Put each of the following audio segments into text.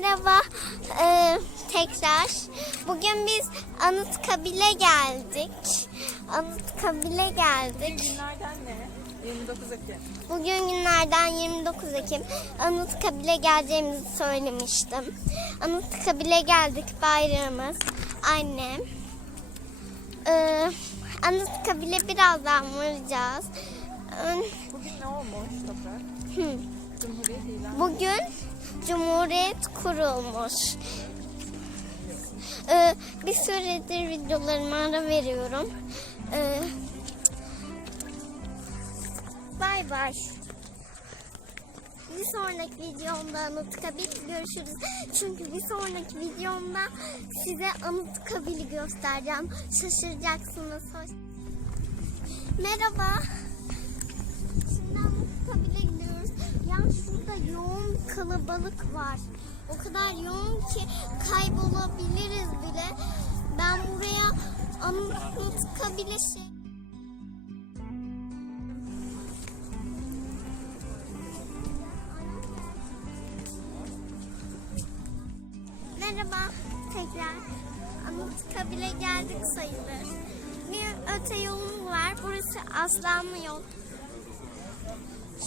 Merhaba ee, tekrar. Bugün biz Anıtkabir'e geldik. Anıtkabir'e geldik. Günlerden ne? 29 Ekim. Bugün günlerden 29 Ekim Anıtkabir'e geleceğimizi söylemiştim. Anıtkabir'e geldik bayrağımız, annem. Ee, Anıtkabir'e birazdan varacağız. Bugün ne olmuş toprak? ilan. Bugün Cumhuriyet kurulmuş. Ee, bir süredir videolarıma ara veriyorum. Ee, bay bay. Bir sonraki videomda Anıtkabir görüşürüz. Çünkü bir sonraki videomda size Anıtkabir'i göstereceğim. Şaşıracaksınız. Hoş- Merhaba. Gidiyoruz. Ya şurada yoğun kalabalık var. O kadar yoğun ki kaybolabiliriz bile. Ben buraya Anıtkabir'e şey... Merhaba tekrar. Anıtkabir'e geldik sayılır. Bir öte yolumuz var. Burası Aslanlı yol.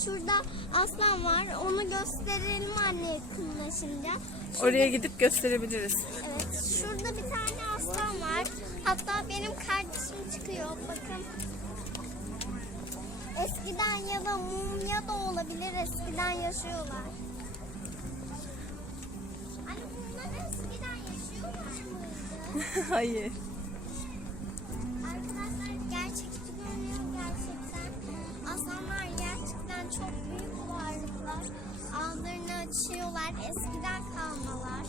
Şurada aslan var. Onu gösterelim anne yakınlaşınca. Şurada- Oraya gidip gösterebiliriz. Evet. Şurada bir tane aslan var. Hatta benim kardeşim çıkıyor. Bakın. Eskiden ya da mumya da olabilir. Eskiden yaşıyorlar. Anne bunlar eskiden yaşıyorlar mıydı? Hayır. Çok büyük varlıklar. Ağlarını açıyorlar. Eskiden kalmalar.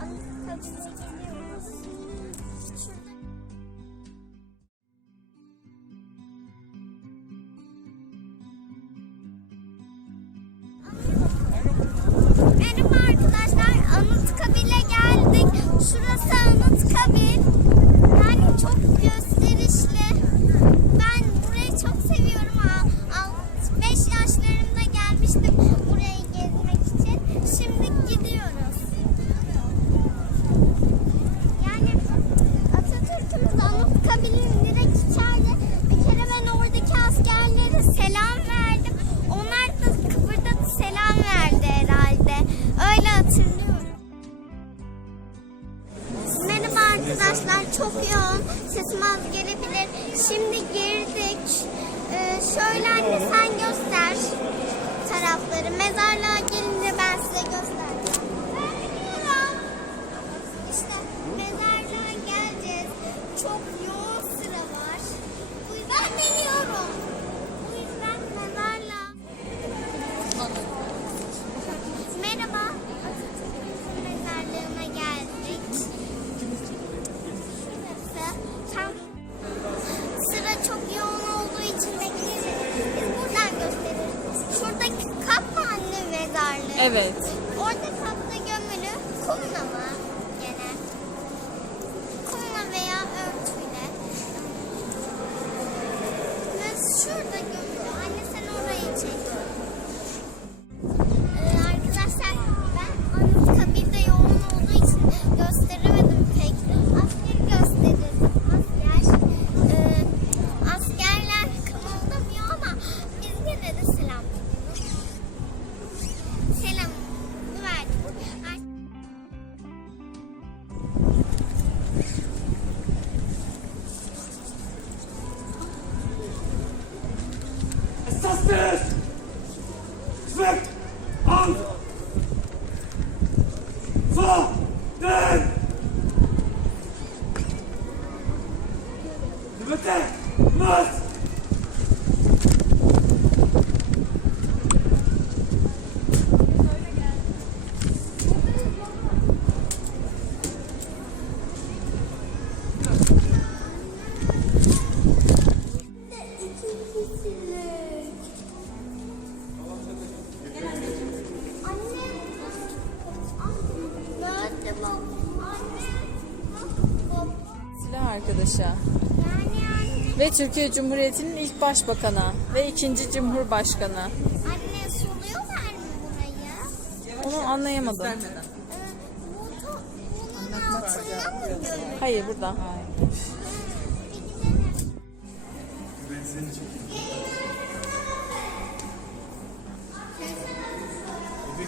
Anıtkabir'e geliyoruz. Şurada Merhaba arkadaşlar. Anıtkabir'e geldik. Şurası Anıtkabir. Az gelebilir. Şimdi girdik. Ee, şöyle anne sen göster tarafları. Mezarlığa gelince ben size göstereceğim. Evet. Esasdır! Schweck! An! Anne. Ve Türkiye Cumhuriyeti'nin ilk başbakanı ve ikinci cumhurbaşkanı. Anne suluyorlar mı burayı? Onu anlayamadım. Ee? Hayır burada. Bir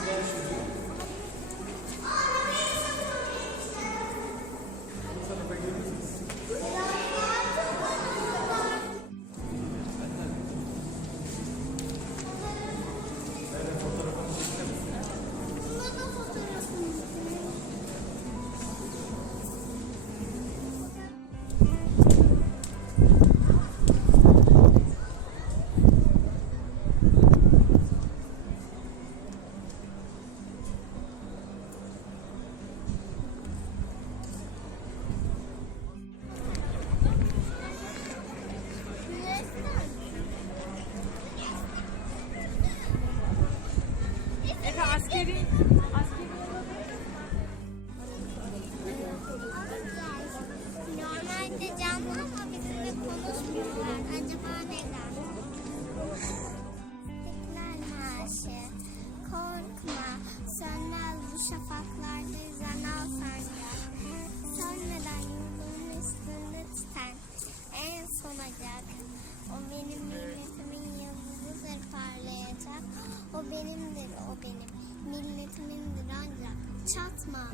Çatma,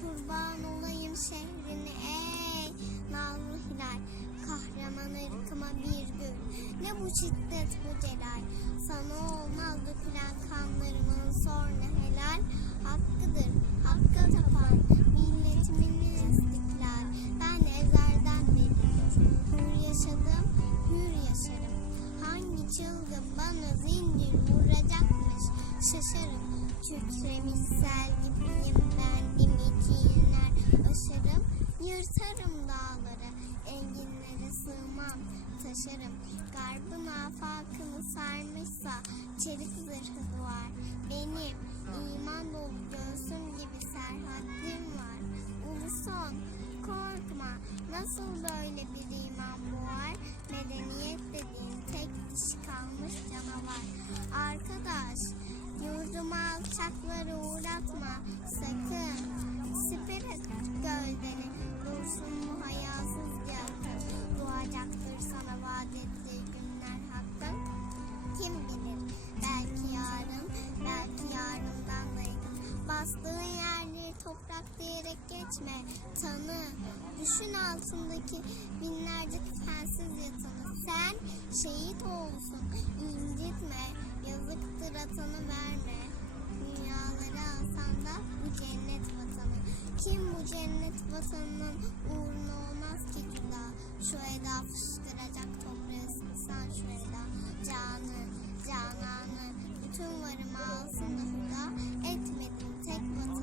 kurban olayım şehrini ey nallı hilal. Kahraman ırkıma bir gül. Ne bu şiddet bu celal. Sana olmaz dökülen kanlarımın sonra helal. Hakkıdır, hakka tapan milletimin istiklal. Ben ezelden beri hür yaşadım, hür yaşarım. Hangi çılgın bana zincir vuracakmış şaşarım. Kükremiş sel gibiyim bendim iki iner aşarım. Yırtarım dağları, enginlere sığmam, taşarım. Garbın afakını sarmışsa çelik zırhı var. Benim iman dolu göğsüm gibi serhatlim var. Uluson, korkma, nasıl böyle bir iman boğar? Medeniyet dediğin tek dişi kalmış canavar. Arkadaş, yurduma alçakları uğratma, sakın. Siper et gövdeni, dursun bu hayasızca akıl. Doğacaktır sana vaat ettiği günler hakkın. Kim bilir, belki yarın, belki yarından da yakın. Bastığın yerleri toprak diyerek geçme, tanı. Düşün altındaki binlerce kefensiz yatanı. Sen şehit olsun, incitme, Yazıktır atanı verme. Dünyalara alsan da bu cennet vatanı. Kim bu cennet vatanının uğruna olmaz ki cüda. Şu eda fışkıracak toprağı ısıtsan şu eda. Canı, cananı, bütün varımı alsın da huda. Etmedim tek vatanı.